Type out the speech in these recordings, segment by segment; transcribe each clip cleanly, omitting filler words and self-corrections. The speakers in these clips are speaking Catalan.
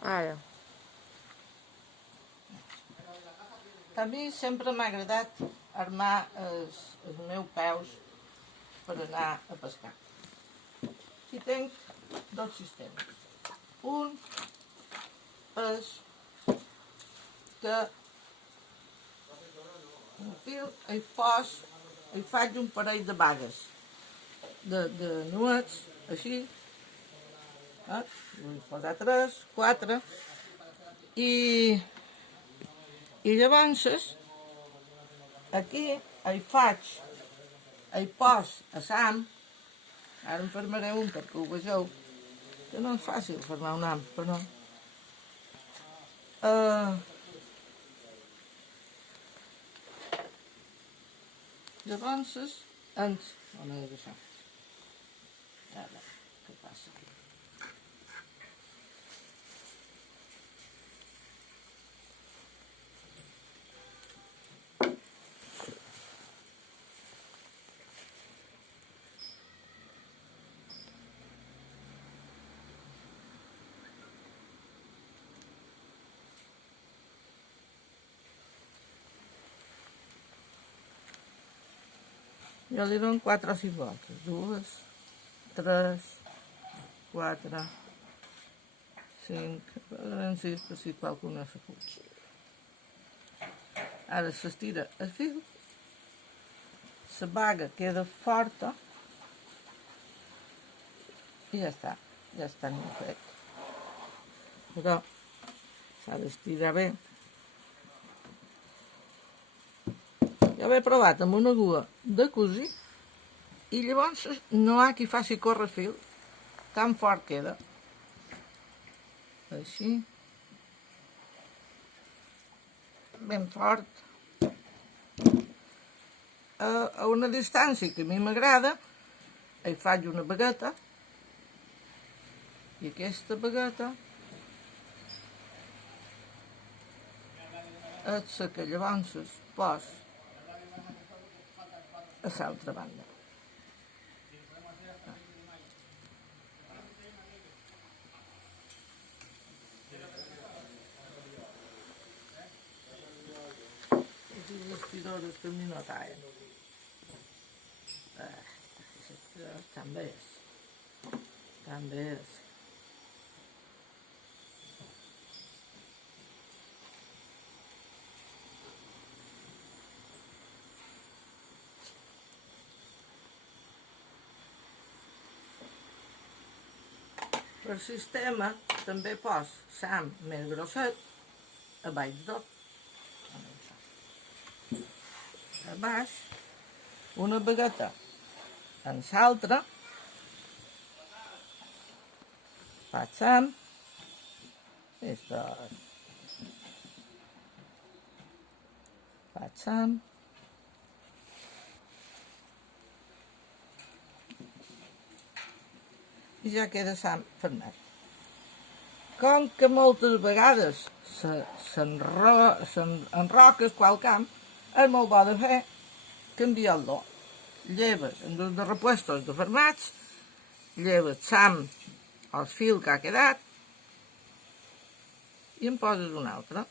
Ara, a mi sempre m'ha agradat armar els meus peus per anar a pescar. I tinc dos sistemes. Un és que el fil hi faig un parell de bagues de nuets, així, vull posar 3, 4, i llavors aquí hi pos a Sam, ara en farmaré un perquè ho vegeu, que no és fàcil formar un am, però llavors on és això? Ara, què passa? Jo li dono 4 o 5 voltes. 2, 3, 4, 5, en 6, per si qualcuna se fuig. Ara s'estira el fil, la baga queda forta i ja està fet. Però s'ha d'estirar bé. Jo ho he provat amb una agulla de cosir i llavors no hi ha qui faci córrer el fil, tan fort queda. Així. Ben fort. A una distància que a mi m'agrada, hi faig una bagueta i aquesta bagueta és la que llavors pos a l'altra banda. Les tidores que a mi no tallen. Les tidores també és. Per sistema també pos Sam més grosset a baix tot. A baix, una bagueta en l'altra, faig Sam, faig Sam, i ja queda Sam fermat. Com que moltes vegades s'enroques qualcam, és molt bo de fer canviar-lo. Lleves en dos de repuestos de fermats, lleves Sam el fil que ha quedat i en poses un altre.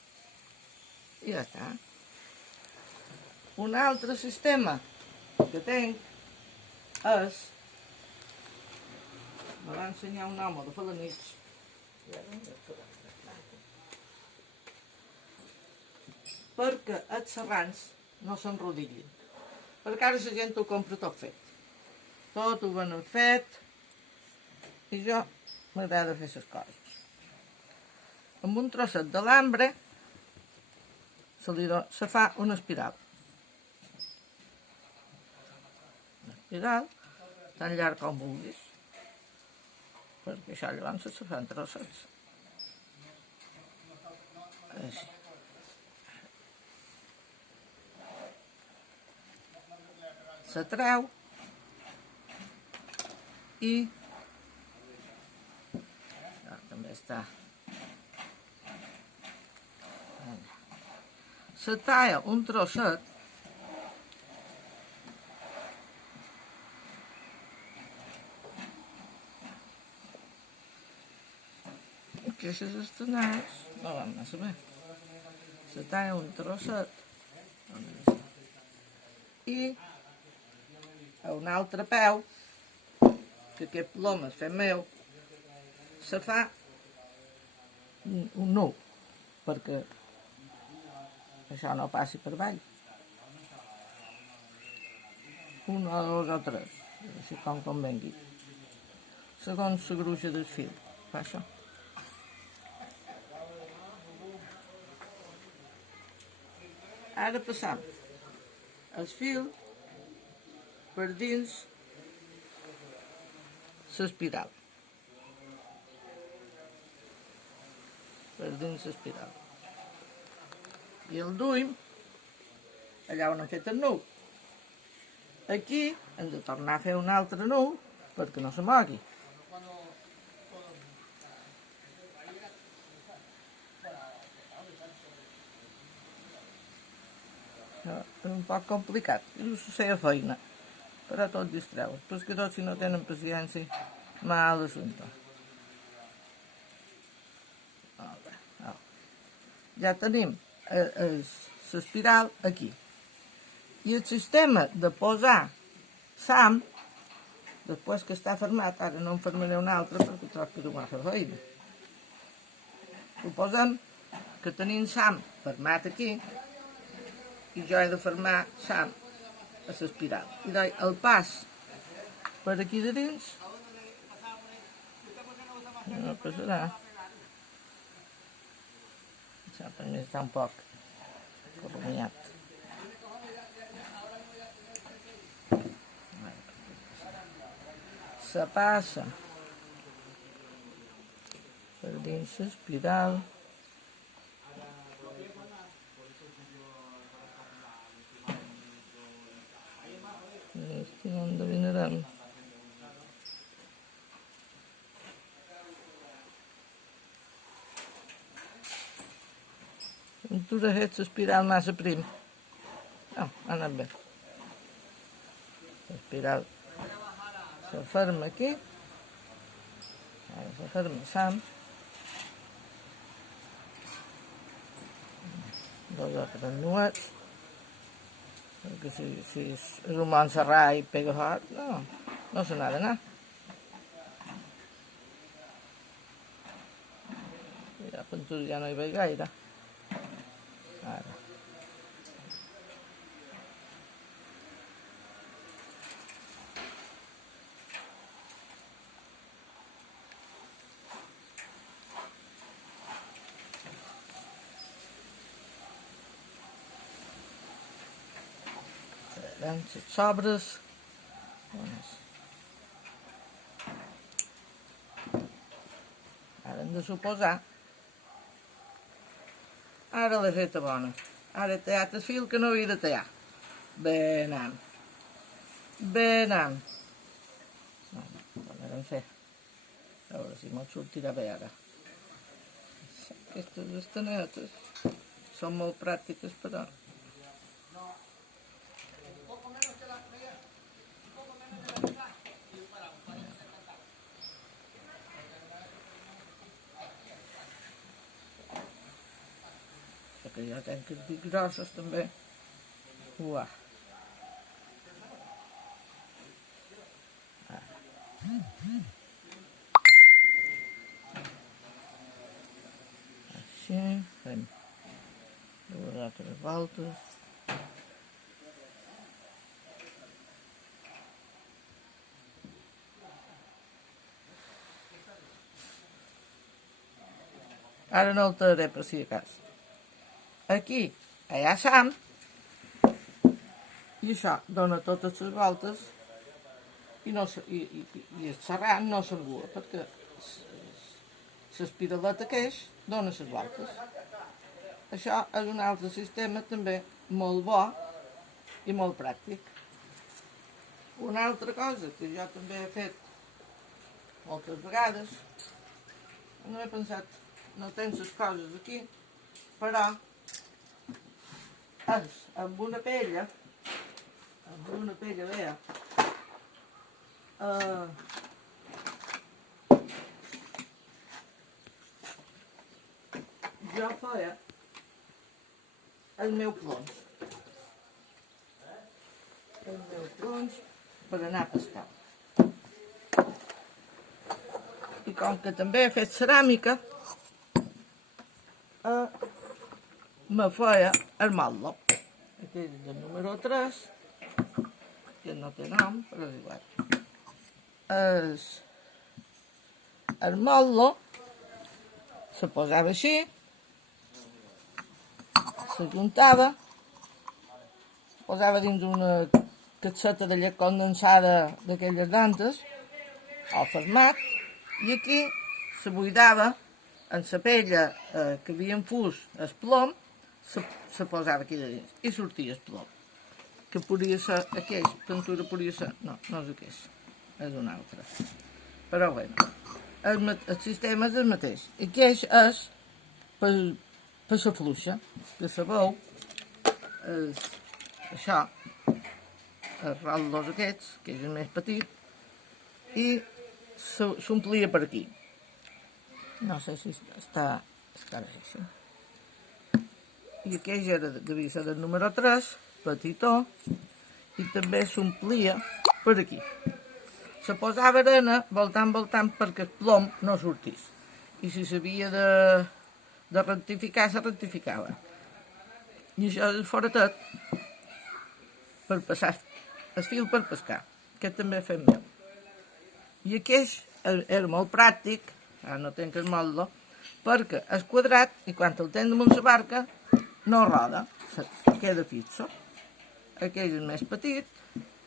I ja està. Un altre sistema que tinc és... Me va ensenyar un home de Felanitx. Perquè els serrans no s'enrodillin. Perquè ara la gent ho compra tot fet. Tot ho venen fet. I jo m'agrada fer les coses. Amb un trosset d'alambre se fa una espiral. Una espiral tan llarg com vulguis. Perquè això llavors se fan trossets. Així. Se treu i també està. Se talla un trosset aquestes estenars no van massa bé. Se talla un trosset i a un altre peu, que aquest plom és fet meu, se fa un nu, perquè això no passi per avall. Un o dos o tres, així com convengui, segons la gruixa del fil. Fa això. Ara passam el fil per dins l'espiral. Per dins l'espiral. I el duim allà on hem fet el nu. Aquí hem de tornar a fer un altre nu perquè no se mogui. És un poc complicat, és la feina, però tot distreu. Però que tots si no tenen paciència, mal assumpte. Ja tenim l'espiral aquí. I el sistema de posar sam, després que està fermat, ara no en fermaré un altre perquè trobo que demà fa feina. Suposem que tenim sam fermat aquí i jo he de fermar sam a l'espiral. I doy el pas per aquí de dins, no passarà. Això per mi està un poc corrumiat. Se passa per dins l'espiral. I no endevinarem. Tu has fet l'espiral massa prim. No, ha anat bé. L'espiral se ferma aquí. Ara se ferma sam. Dos altres nuets. Perquè si és un Montserrat i pega fort, no se n'ha d'anar. Ja pintura ja no hi veig gaire. Ara. Les sobres. Ara hem de suposar. Ara l'he feta bona. Ara he tallat el fil que no havia de tallar. Ben am. Ben am. Tornarem a fer. A veure si me'n sortirà bé ara. Aquestes estanetes són molt pràctiques, però... que jo tenc que dir grossos també. Uah. Així, fem dues altres voltes. Ara no el tallaré per si de cas. Aquí hi ha sam i això dona totes les voltes i el serrant no s'engua perquè l'espiraleta que és dona les voltes. Això és un altre sistema també molt bo i molt pràctic. Una altra cosa que jo també he fet moltes vegades, no he pensat, no tens les coses aquí, però és amb una pella vea, el meu plons. El meu plons per anar a pescar. I com que també he fet ceràmica, me feia el motlo. Aquest és el número 3, que no té nom, però és igual. El motlo se posava així, s'ajuntava, posava dins una capseta de llet condensada d'aquelles dantes, o format, i aquí se buidava en la pella que havia infús el plom, se posava aquí de dins i sortia el plom, que podria ser aquell, pintura podria ser, no és aquell, és un altre, però bé, el sistema és el mateix. Aquell és per la fluixa, que sabeu, això, els rotllos aquests, que és el més petit, i s'omplia per aquí. No sé si està així. I aquell devia ser del número 3, petitó, i també s'omplia per aquí. Se posava arena voltant perquè el plom no sortís. I si s'havia de rectificar, se rectificava. I això és el foratet per passar el fil per pescar. Aquest també fem meu. I aquest era molt pràctic, ara no tenc el motlo, perquè és quadrat i quan el tens damunt la barca no roda, se queda fixo. Aquell és més petit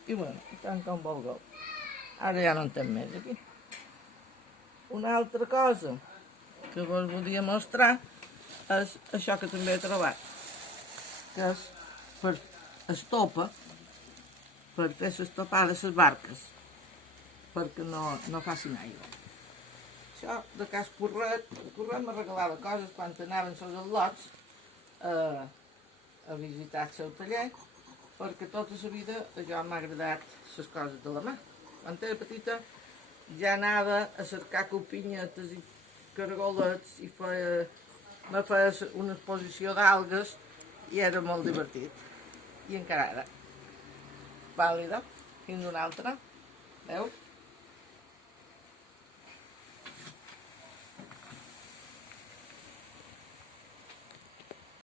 i bueno, tant com vulgueu. Ara ja no en tenc més aquí. Una altra cosa que vos volia mostrar és això que també he trobat, que és per estopa, per fer l'estopar de les barques, perquè no facin aigua. Això de cas Corret, el Corret me regalava coses quan anaven els al·lots a visitar el seu taller, perquè tota la vida jo m'ha agradat les coses de la mà. Quan era petita ja anava a cercar copinyetes i caragolets i me feia una exposició d'algues i era molt divertit. I encara ara. Vàlida. Fins una altra. Veus?